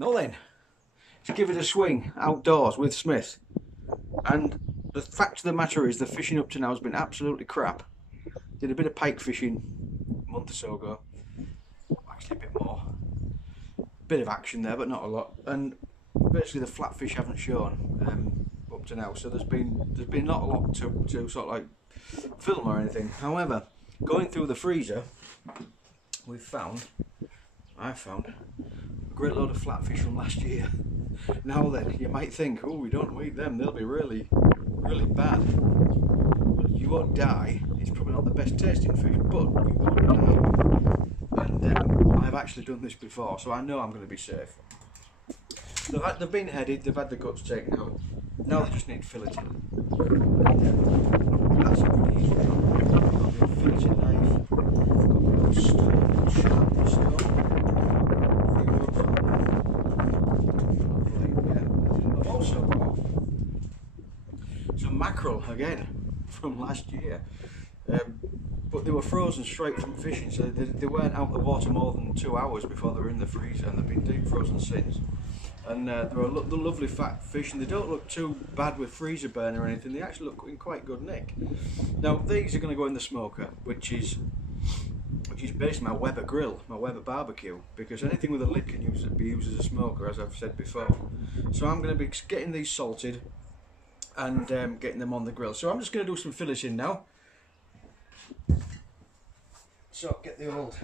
Now then, to give it a swing outdoors with Smith. And the fact of the matter is, the fishing up to now has been absolutely crap. Did a bit of pike fishing a month or so ago. Actually, a bit more. Bit of action there, but not a lot. And basically, the flatfish haven't shown up to now. So there's been not a lot to sort of like film or anything. However, going through the freezer, I found a great load of flatfish from last year. Now then, you might think, oh, we don't eat them, they'll be really, really bad. But you won't die. It's probably not the best tasting fish, but you won't die. And I've actually done this before, so I know I'm going to be safe. They've been headed, they've had the guts taken out. Now they just need filleting. That's a pretty easy job. Got a filleting knife, got a stone, sharp stone. I've also got some mackerel again from last year, but they were frozen straight from fishing, so they weren't out of the water more than 2 hours before they were in the freezer, and they've been deep frozen since. And they're lovely fat fish, and they don't look too bad with freezer burn or anything. They actually look in quite good nick. Now these are going to go in the smoker, which is based on my Weber grill, my Weber barbecue, because anything with a lid can be used as a smoker, as I've said before. So I'm going to be getting these salted and getting them on the grill. So I'm just going to do some filleting now. So get the old,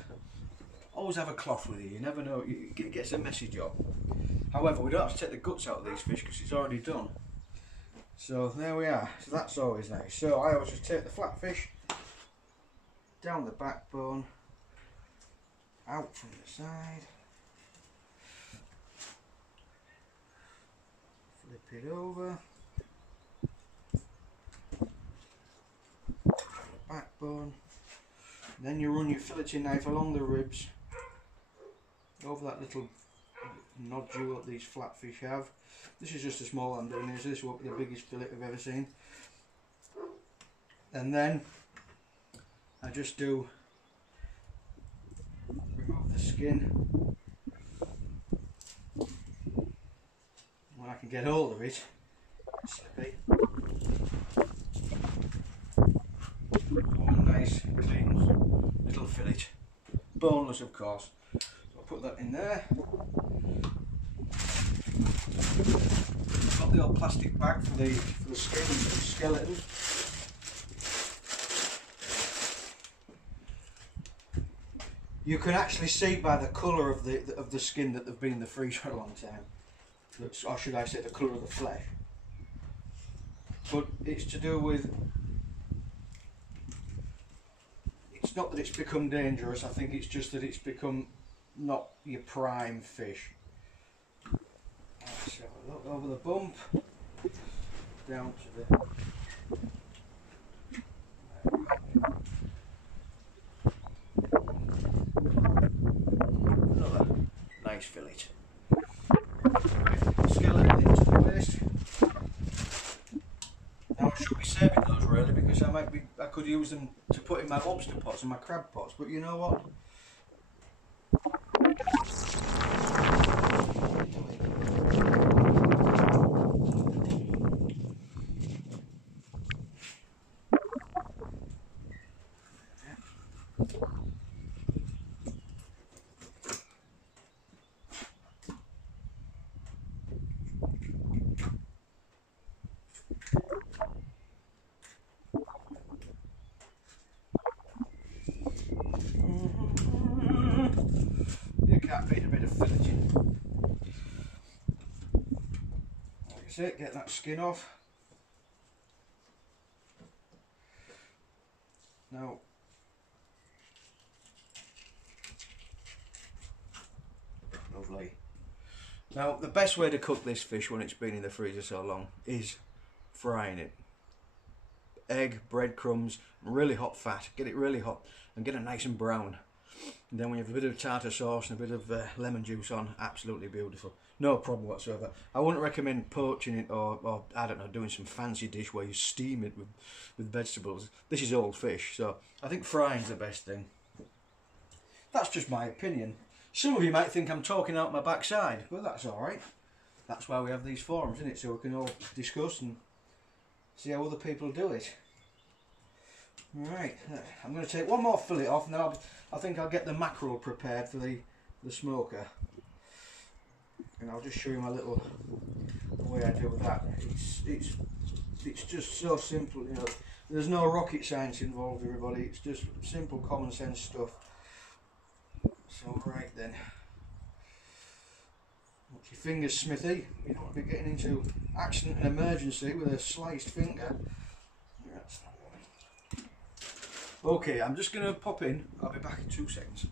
always have a cloth with you, you never know, it gets a messy job. However, we don't have to take the guts out of these fish because it's already done. So there we are, so that's always nice. So I always just take the flat fish down the backbone, out from the side, flip it over, backbone, then you run your filleting knife along the ribs, over that little nodule that these flatfish have. This is just a small one doing this, this won't be the biggest fillet I've ever seen. And then I just do remove the skin when I can get hold of it. Slippy. One nice clean little fillet, boneless of course. So I'll put that in there. Got the old plastic bag for the skin and the skeleton. You can actually see by the colour of the skin that they've been in the freezer a long time. Or should I say the colour of the flesh. But it's to do with, it's not that it's become dangerous, I think it's just that it's become not your prime fish. Let's have a look over the bump, down to the another nice fillet. Skeleton into the waist. Now I should be saving those really, because I could use them to put in my lobster pots and my crab pots, but you know what? You can't beat a bit of filleting. That's it, get that skin off. Now, lovely. Now, the best way to cook this fish when it's been in the freezer so long is frying it. Egg, breadcrumbs, really hot fat, get it really hot and get it nice and brown. And then when you have a bit of tartar sauce and a bit of lemon juice on, absolutely beautiful. No problem whatsoever. I wouldn't recommend poaching it or I don't know, doing some fancy dish where you steam it with vegetables. This is old fish, so I think frying's the best thing. That's just my opinion. Some of you might think I'm talking out my backside, but that's alright. That's why we have these forums, isn't it? So we can all discuss and see how other people do it. Right, I'm going to take one more fillet off, and then I think I'll get the mackerel prepared for the smoker. And I'll just show you my little way I do that. It's just so simple, you know. There's no rocket science involved, everybody. It's just simple, common sense stuff. So right then, watch your fingers, Smithy. You don't want to be getting into accident and emergency with a sliced finger. Okay, I'm just going to pop in. I'll be back in 2 seconds.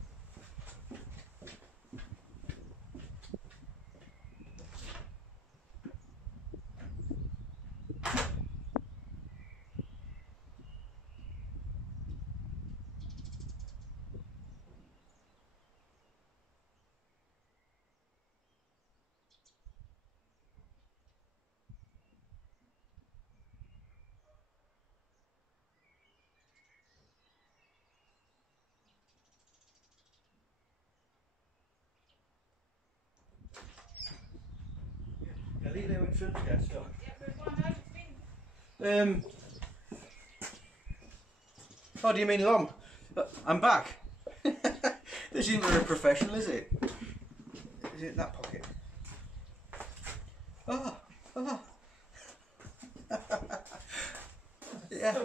Oh, do you mean long? I'm back. This isn't very professional, is it? Is it in that pocket? Oh. Yeah.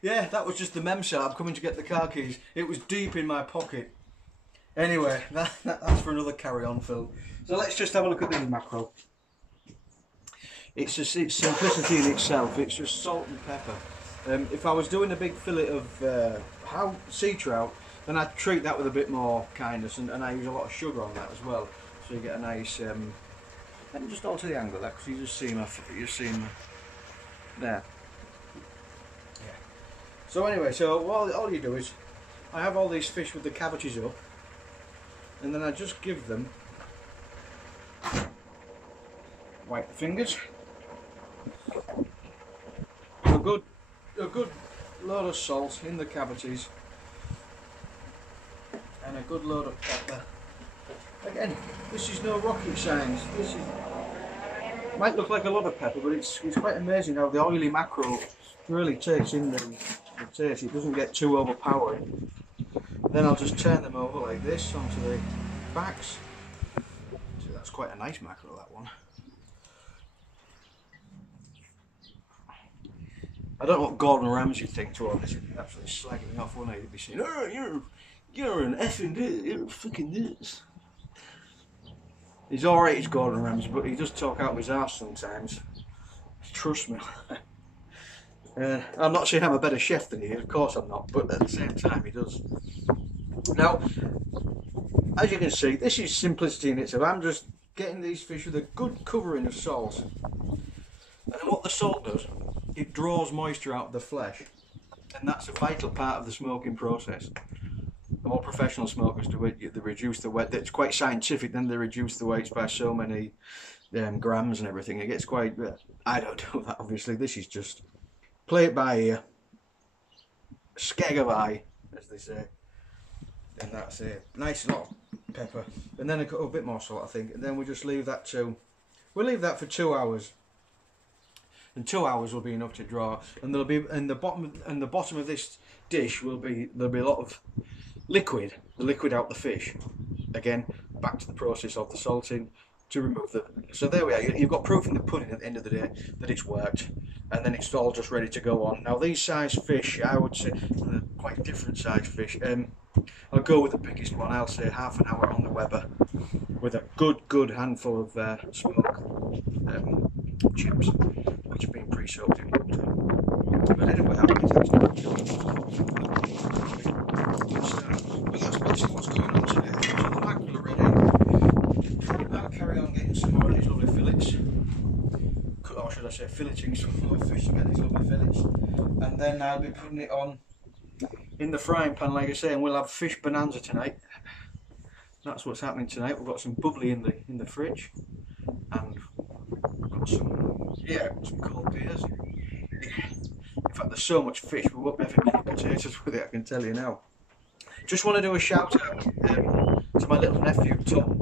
Yeah, that was just the mem sharp coming to get the car keys. It was deep in my pocket. Anyway, that's for another carry-on film. So let's just have a look at these mackerel. It's simplicity in itself. It's just salt and pepper. If I was doing a big fillet of sea trout, then I'd treat that with a bit more kindness, and I use a lot of sugar on that as well. So you get a nice. Let me just alter the angle there, because you just see my there. Yeah. So anyway, so all you do is, I have all these fish with the cavities up, and then I just give them. Wipe the fingers. A good load of salt in the cavities, and a good load of pepper. Again, this is no rocket science. This might look like a lot of pepper, but it's quite amazing how the oily mackerel really takes in the taste. It doesn't get too overpowering. Then I'll just turn them over like this onto the backs. So that's quite a nice mackerel, that one. I don't know what Gordon Ramsay thinks to all this. He'd be absolutely slagging me off, wouldn't he? He'd be saying, "Oh, you're an effing this, you're fucking this." He's alright, he's Gordon Ramsay, but he does talk out of his arse sometimes. Trust me. I'm not saying I'm a better chef than he is, of course I'm not, but at the same time he does. Now, as you can see, this is simplicity in itself. I'm just getting these fish with a good covering of salt. And what the salt does, it draws moisture out of the flesh, and that's a vital part of the smoking process. All professional smokers do it. They reduce the weight. It's quite scientific. Then they reduce the weights by so many grams and everything. It gets quite. I don't do that, obviously. This is just play it by ear, skeg of eye, as they say, and that's it. Nice lot of pepper, and then a bit more salt, I think, and then we just leave that we'll leave that for 2 hours. And 2 hours will be enough to draw, and there'll be in the bottom of this dish there'll be a lot of liquid, the liquid out the fish. Again, back to the process of the salting to remove the. So there we are. You've got proof in the pudding at the end of the day that it's worked, and then it's all just ready to go on. Now these size fish, I would say, they're quite different size fish. I'll go with the biggest one. I'll say half an hour on the Weber with a good handful of smoked chips, which have been pre-soaked in water. But anyway, how many times but that's basically what's going on today. So the mackerel are ready. I'll carry on getting some more of these lovely fillets. Or should I say filleting some more fish to get these lovely fillets. And then I'll be putting it on in the frying pan, like I say, and we'll have fish bonanza tonight. That's what's happening tonight. We've got some bubbly in the fridge, and we've got some cold beers. In fact, there's so much fish, we won't be having many potatoes with it, I can tell you now. Just want to do a shout out. to my little nephew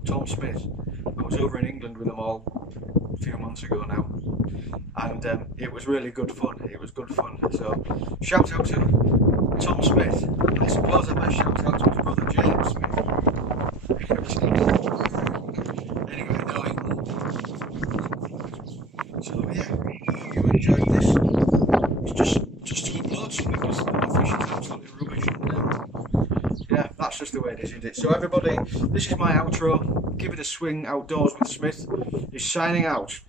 Tom Smith. I was over in England with them all a few months ago now, and it was really good fun. It was good fun. So shout out to Tom Smith. I suppose I best shout out to his brother James Smith. Anyway, no. So yeah, I hope you enjoyed this. It's just to upload something because the fish is absolutely rubbish. And, yeah, that's just the way it is, isn't it? So everybody, this is my outro. Give it a swing outdoors with Smith. He's signing out.